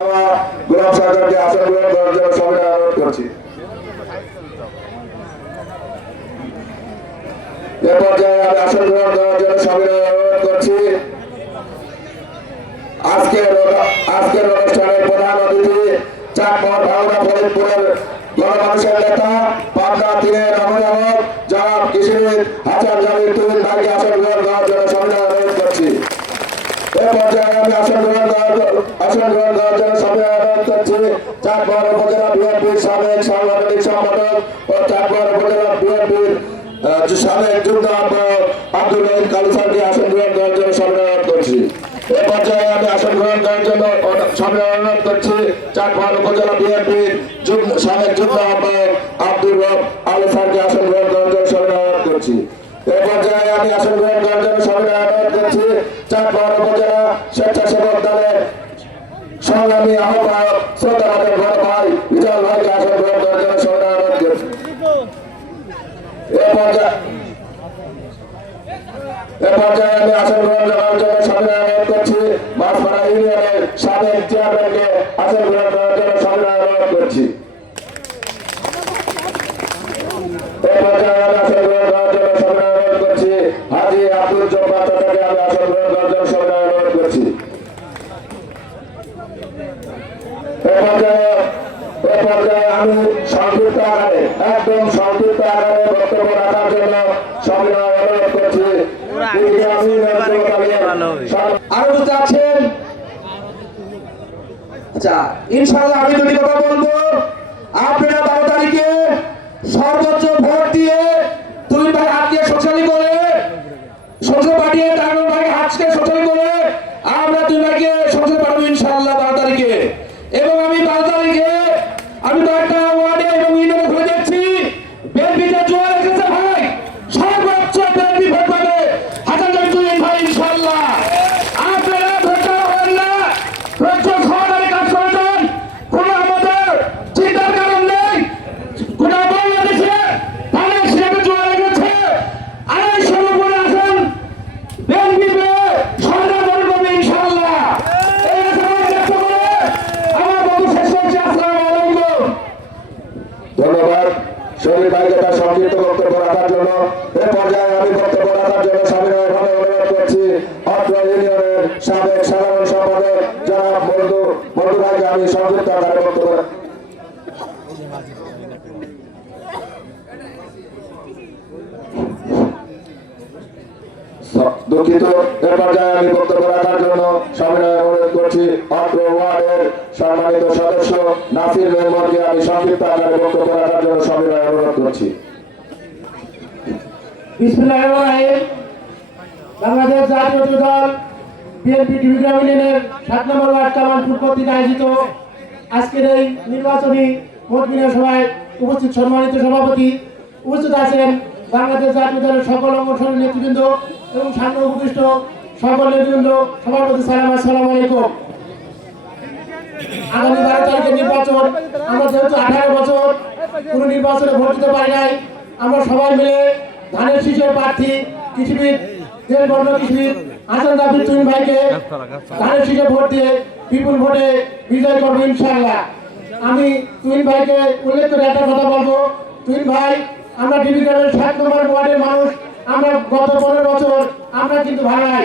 গোলাম সরকারকে আসন গ্রহণ করার জন্য সবাই অনুরোধ করছি। এ পর্যায়ে আমি আসন গ্রহণ করার জন্য সবাই অনুরোধ করছি। আজকের অনুষ্ঠানের প্রধান অতিথি চাকমোহর ভাওনা ফরিদপুরের গণমানুষের নেতা পাবনা 3-এর নবজাতক জনাব কৃষিবিদ হাসান জামিল তুহিন ভাইকে আসন গ্রহণ করার জন্য সবাই অনুরোধ করছি। এ পর্যায়ে আমি আসন গ্রহণ করার জন্য সবাই অনুরোধ করছি চাকমোহর উপজেলা বিএনপির সাবেক সাংগঠনিক সম্পাদক ও চাকমোহর উপজেলা বিএনপির সাবেক যুগ্ম আহ্বায়ক আব্দুল রহিম কালু স্যারকে আসন গ্রহণ করার জন্য সবাই অনুরোধ করছি। এ পর্যায়ে আমি আসন গ্রহণ করার জন্য সবাই অনুরোধ করছি চাকমোহর উপজেলা বিএনপির সাবেক যুগ্ম আহ্বায়ক আব্দুল রব আলী স্যারকে আসন গ্রহণ করার জন্য সবাই অনুরোধ করছি। এ পর্যায়ে আমি আসন গ্রহণ করার জন্য সবাই অনুরোধ করছি চাকমোহর উপজেলা স্বেচ্ছাসেবক দলের সংগ্রামী আহ্বায়ক শ্রদ্ধাবাদের বড় ভাই বিজয় ভাইকে আসন গ্রহণ করার জন্য সবাই অনুরোধ করছি। এ পর্যায়ে আমি আসন গ্রহণ করার জন্য সবাই অনুরোধ করছি মাছপাড়া ইউনিয়নের সাবেক চেয়ারম্যানকে আসন গ্রহণ করার জন্য সবাই অনুরোধ করছি। এ পর্যায়ে আমি আসন গ্রহণ করার জন্য সবাই অনুরোধ করছি হাজী আব্দুল জব্বার চাচাকে আমি আসন গ্রহণ করার জন্য সবাই অনুরোধ করছি। এ পর্যায়ে আমি সংক্ষিপ্ত আকারে বক্তব্য রাখার জন্য সবাই অনুরোধ করছি। আরো বুঝতে পারছেন? আচ্ছা, ইনশাআল্লাহ আমি যদি কথা বলবো, আপনারা 12 তারিখে সর্বোচ্চ ভোট দিয়ে তুই ভাই হাতকে শক্তিশালী করে সংসদ পাঠিয়ে তারপর ভাই হাতকে শক্তিশালী করে আমরা তুই ভাইকে সংসদ পাঠাবো ইনশাআল্লাহ 12 তারিখে। এবং আমি 12 তারিখে আমি কয়েকটা ওয়ার্ডে এবং ইউনিয়নে ঘুরে দেখছি বিএনপি যে জোয়ার এসেছে ভাই, সর্বোচ্চ বিএনপি ভোট পাবে হাসান জামিল তুহিন ভাই ইনশাআল্লাহ। আপনারা ভোটটা হবেন না, ধৈর্য সহকারে কাজ করেছেন, কোনো আমাদের চিন্তার কারণ নেই। গোটা বাংলাদেশে ধানের শীষে জোয়ার এসেছে, 250 উপরে আসেন বিএনপি সরকার গঠন করবে ইনশাআল্লাহ। এই আশাবাদ ব্যক্ত করে আমার বক্তব্য শেষ করছি। আসসালামু আলাইকুম। ধন্যবাদ শরীফ ভাইকে তার সংক্ষিপ্ত বক্তব্য রাখার জন্য। এ পর্যায়ে আমি বক্তব্য রাখার জন্য সাবিনভাবে অনুরোধ করছি অত্র ইউনিয়নের সাবেক সাধারণ সম্পাদক জনাব মধু ভাইকে আমি সংক্ষিপ্ত আকারে বক্তব্য দুঃখিত। এ পর্যায়ে আমি বক্তব্য রাখার জন্য সবিনয় অনুরোধ করছি অত্র ওয়ার্ডের সম্মানিত সদস্য নাসির মেহমুদকে আমি সংক্ষিপ্ত আকারে বক্তব্য রাখার জন্য সবিনয় অনুরোধ করছি। বিসমিল্লাহির রহমানির রহিম। বাংলাদেশ জাতীয় দল বিএনপি ডিভিশন ইউনিয়নের 7 নম্বর ওয়ার্ড কামালপুর কর্তৃক আয়োজিত আজকের এই নির্বাচনী ভোট বিনিয়োগ সভায় উপস্থিত সম্মানিত সভাপতি, উপস্থিত আছেন বাংলাদেশ জাতীয় দলের সকল অঙ্গনের নেতৃবৃন্দ এবং সামনে উপবিষ্ট সকল নেতৃবৃন্দ, সবার প্রতি সালাম, আসসালামু আলাইকুম। আগামী 12 তারিখের নির্বাচন, আমরা যেহেতু 18 বছর কোনো নির্বাচনে ভোট দিতে পারি নাই, আমরা সবাই মিলে ধানের শীষের প্রার্থী কৃষিবিদ দেশবন্ধু কৃষিবিদ হাসান জামিল তুহিন ভাইকে ধানের শীষে ভোট দিয়ে বিপুল ভোটে বিজয় করবো ইনশাআল্লাহ। আমি তুহিন ভাইকে উল্লেখ করে একটা কথা বলবো। তুহিন ভাই, আমরা ডিভিশনের 7 নম্বর ওয়ার্ডের মানুষ, আমরা গত 15 বছর আমরা কিন্তু ভাড়াই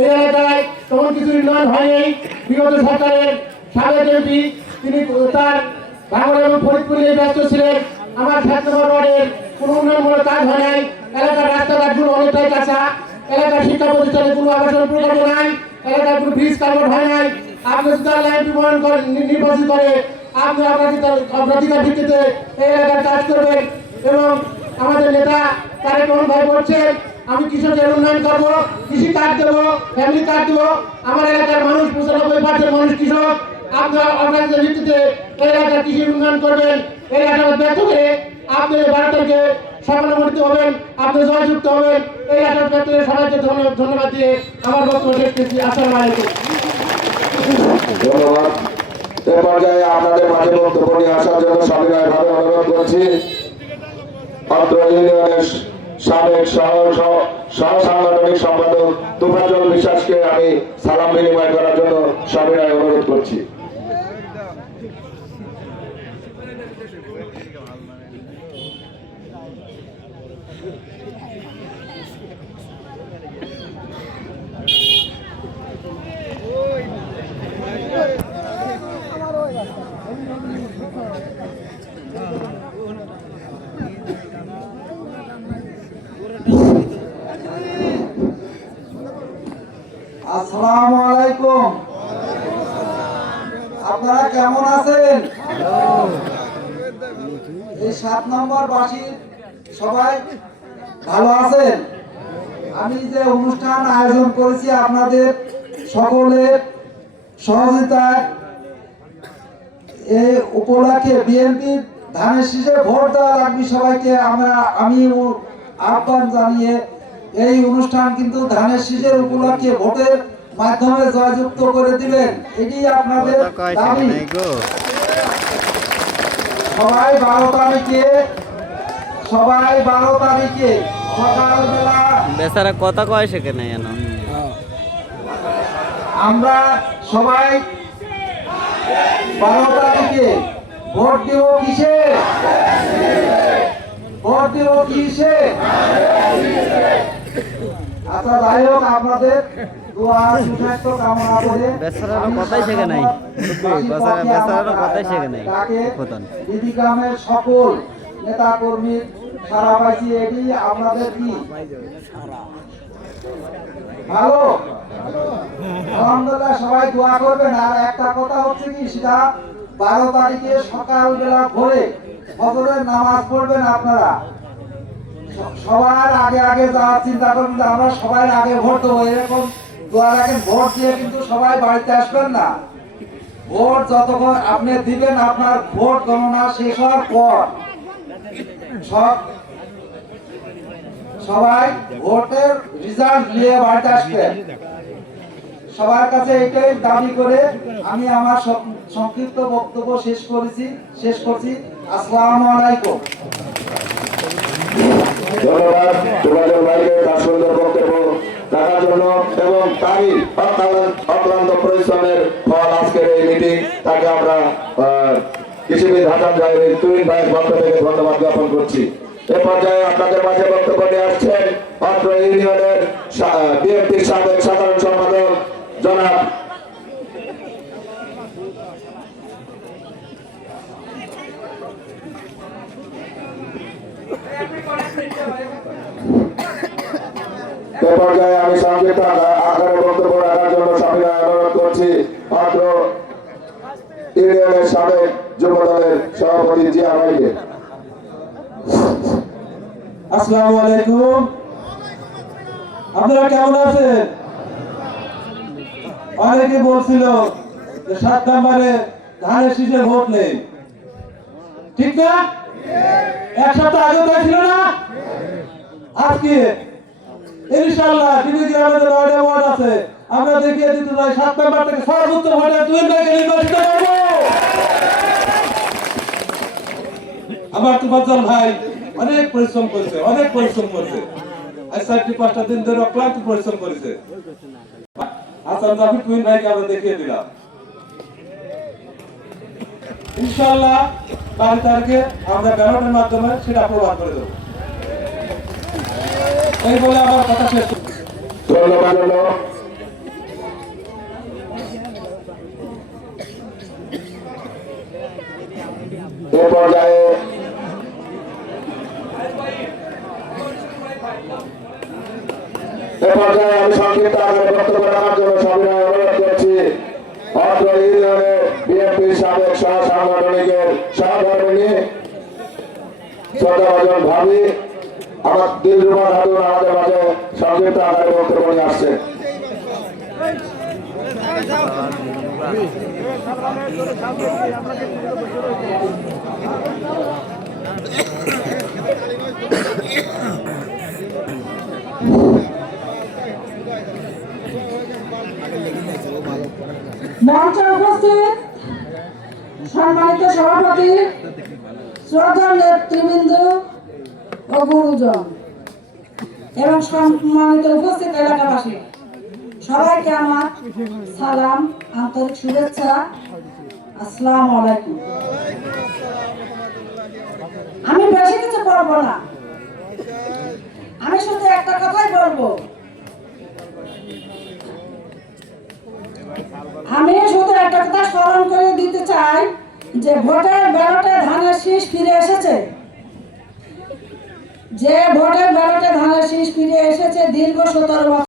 এই এলাকায় তখন কিছু উন্নয়ন হয়নি। বিগত সরকারের সাবেক এমপি তিনি তার ভাঙড় এবং ফরিদপুর নিয়ে ব্যস্ত ছিলেন। আমার 7 নম্বর ওয়ার্ডের কোনো উন্নয়নমূলক কাজ হয় নাই। এলাকার রাস্তাঘাটগুলো অনেকটাই কাঁচা, এলাকার শিক্ষা প্রতিষ্ঠানে কোনো আবাসন প্রকল্প নাই, এলাকার কোনো ব্রিজ কালভার্ট হয় নাই। আপনি যদি তার লাইন নির্বাচিত করে আপনি অগ্রাধিকার ভিত্তিতে এই এলাকার কাজ করবেন। এবং আমাদের নেতা তারেক রহমান ভাই বলছেন আমি কৃষকের উন্নয়ন করবো, কৃষি কার্ড দেবো, ফ্যামিলি কার্ড দেবো। আমার এলাকার মানুষ 95% মানুষ কৃষক। আপনার অগ্রাধিকার ভিত্তিতে এই এলাকার কৃষি উন্নয়ন করবেন। এই এলাকার ব্যর্থ করে আপনি 12 তারিখে সফলমণ্ডিত হবেন, আপনি জয়যুক্ত হবেন। এই এলাকার ব্যর্থ সবাইকে ধন্যবাদ দিয়ে আমার বক্তব্য শেষ করছি। আসসালামু আলাইকুম। ধন্যবাদ। এ পর্যায়ে আপনাদের মাঝে বক্তব্য নিয়ে আসার জন্য সবিনয়ভাবে অনুরোধ করছি অত্র ইউনিয়নের সাবেক সহ সাংগঠনিক সম্পাদক তুফাজ্জল বিশ্বাসকে আমি সালাম বিনিময় করার জন্য সবিনয় অনুরোধ করছি। আসসালামু আলাইকুম। আপনারা কেমন আছেন? এই 7 নম্বর বাসী সবাই ভালো আছেন? আমি যে অনুষ্ঠান আয়োজন করেছি আপনাদের সকলের সহযোগিতায় এই উপলক্ষে বিএনপি ধানের শীষে ভোট দেওয়া লাগবে সবাইকে আমি আহ্বান জানিয়ে এই অনুষ্ঠান কিন্তু ধানের শীষের উপলক্ষে ভোটের মাধ্যমে জয়যুক্ত করে দিবেন, এটি আপনাদের দাবি। সবাই 12 তারিখে সকালবেলা বেচারা কথা কয় সেখানে জানো আমরা সবাই 12 তারিখে ভোট দেব কিসে? ভোট দেব কিসে? আচ্ছা, যাই হোক, আপনাদের দোয়া সুস্বাস্থ্য কামনা করে বেচারার কথাই শেখে নাই বেচারার কথাই শেখে নাই দিদি গ্রামের সকল নেতা কর্মী সারা পাইছি, এটি আপনাদের কি ভালো? আলহামদুলিল্লাহ, সবাই দোয়া করবেন। আর একটা কথা হচ্ছে কি, সেটা 12 তারিখে সকালবেলা ভোরে ফজরের নামাজ পড়বেন আপনারা। সবার আগে যাওয়ার চিন্তা করবেন যে আমরা সবাই আগে ভোট দেবো, এরকম দোয়া রাখেন। ভোট দিয়ে কিন্তু সবাই বাড়িতে আসবেন না। ভোট যতক্ষণ আপনি দিবেন, আপনার ভোট গণনা শেষ হওয়ার পর সবাই ভোটের রেজাল্ট নিয়ে বাড়িতে আসবেন। সবার কাছে এটাই দাবি করে আমি আমার সংক্ষিপ্ত বক্তব্য শেষ করছি। আসসালামু আলাইকুম। ধন্যবাদ তোমাদের ভাইকে তার সুন্দর বক্তব্য রাখার জন্য এবং তারই অক্লান্ত পরিশ্রমের ফল আজকের এই মিটিং। তাকে আমরা কৃষিবিদ হাসান জাহির তুহিন ভাইয়ের পক্ষ থেকে ধন্যবাদ জ্ঞাপন করছি। এ পর্যায়ে আপনাদের মাঝে বক্তব্য নিয়ে আসছেন অত্র ইউনিয়নের বিএনপির সাবেক সাধারণ সম্পাদক জনাব পর্যায়ে আমি সংক্ষিপ্ত আকারে বক্তব্য রাখার জন্য সবাই অনুরোধ করছি অত্র ইউনিয়নের সাবেক যুব দলের সভাপতি জিয়া ভাইকে। আসসালামু আলাইকুম। আপনারা কেমন আছেন? অনেকে বলছিল যে 7 নম্বরে ধানের শীষে ভোট নেই, ঠিক না? এক সপ্তাহ আগে তাই ছিল না? আজকে ইনশাআল্লাহ টিভি গ্রামে 9টা ওয়ার্ড আছে, আমরা দেখিয়ে দিতে চাই 7 নম্বর থেকে সর্বোচ্চ ভোটে তুহিন ভাইকে নির্বাচিত করব। আমার তুফাজ্জল ভাই অনেক পরিশ্রম করেছে আজ 4-5 দিন ধরে অক্লান্ত পরিশ্রম করেছে। হাসান জাফর তুহিন ভাইকে আমরা দেখিয়ে দিলাম। ইনশাআল্লাহ 12 তারিখে আমরা ব্যালটের মাধ্যমে সেটা প্রমাণ করে দেব। এই বলে আমার কথা শেষ। ধন্যবাদ। এ পর্যায়ে আমি সংক্ষিপ্ত আকারে বক্তব্য রাখার জন্য সবিনয় অনুরোধ করছি অত্র ইউনিয়নের বিএনপির সাবেক সহ সাংগঠনিকের সহধর্মিণী শ্রদ্ধাভাজন ভাবি আমার দিলরুমা খাতুন আমাদের মাঝে সংক্ষিপ্ত আকারে বক্তব্য নিয়ে আসছে। মঞ্চে উপস্থিত সম্মানিত সভাপতি, শ্রদ্ধা নেতৃবৃন্দ ও গুরুজন এবং সম্মানিত উপস্থিত এলাকাবাসী, সবাইকে আমার সালাম, আন্তরিক শুভেচ্ছা আসসালামু আলাইকুম। আমি বেশি কিছু করবো না, আমি শুধু একটা কথাই বলবো। আমি শুধু একটা কথা স্মরণ করে দিতে চাই যে ভোটের ব্যালটে ধানের শীষ ফিরে এসেছে, যে ভোটের ব্যালটে ধানের শীষ ফিরে এসেছে দীর্ঘ 17 বছর।